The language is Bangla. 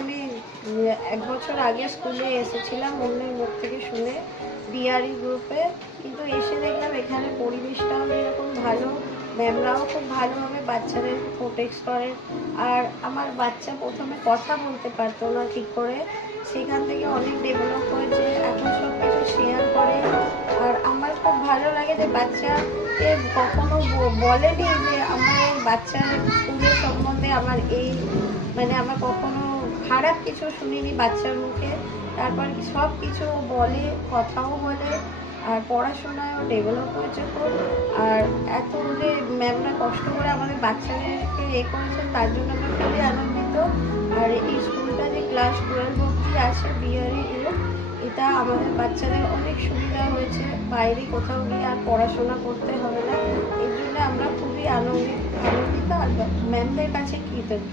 আমি ১ বছর আগে স্কুলে এসেছিলাম অন্যের মুখ থেকে শুনে বিআরই গ্রুপে, কিন্তু এসে দেখলাম এখানে পরিবেশটাও যেরকম ভালো, ম্যামরাও খুব ভালোভাবে বাচ্চাদের প্রোটেক্ট করে। আর আমার বাচ্চা প্রথমে কথা বলতে পারতো না ঠিক করে, সেখান থেকে অনেক ডেভেলপ হয়েছে, এখন সব কিছু শেয়ার করে। আর আমার খুব ভালো লাগে যে বাচ্চাকে কখনো বলেনি যে আমার এই বাচ্চার স্কুলের সম্বন্ধে আমার এই মানে আমার কখনো খারাপ কিছু শুনিনি বাচ্চার মুখে। তারপর সব কিছু বলে, কথাও বলে, আর পড়াশোনায়ও ডেভেলপ হয়েছে খুব। আর এত যে ম্যামরা কষ্ট করে আমাদের বাচ্চাদেরকে করেছেন তার জন্য আমরা খুবই আনন্দিত। আর এই স্কুলটা যে ক্লাস 12 অবধি আছে বিহারি গ্রুপ, এটা আমাদের বাচ্চাদের অনেক সুবিধা হয়েছে, বাইরে কোথাও গিয়ে আর পড়াশোনা করতে হবে না। এই জন্য আমরা খুবই আনন্দিত আর ম্যামদের কাছে কৃতজ্ঞ।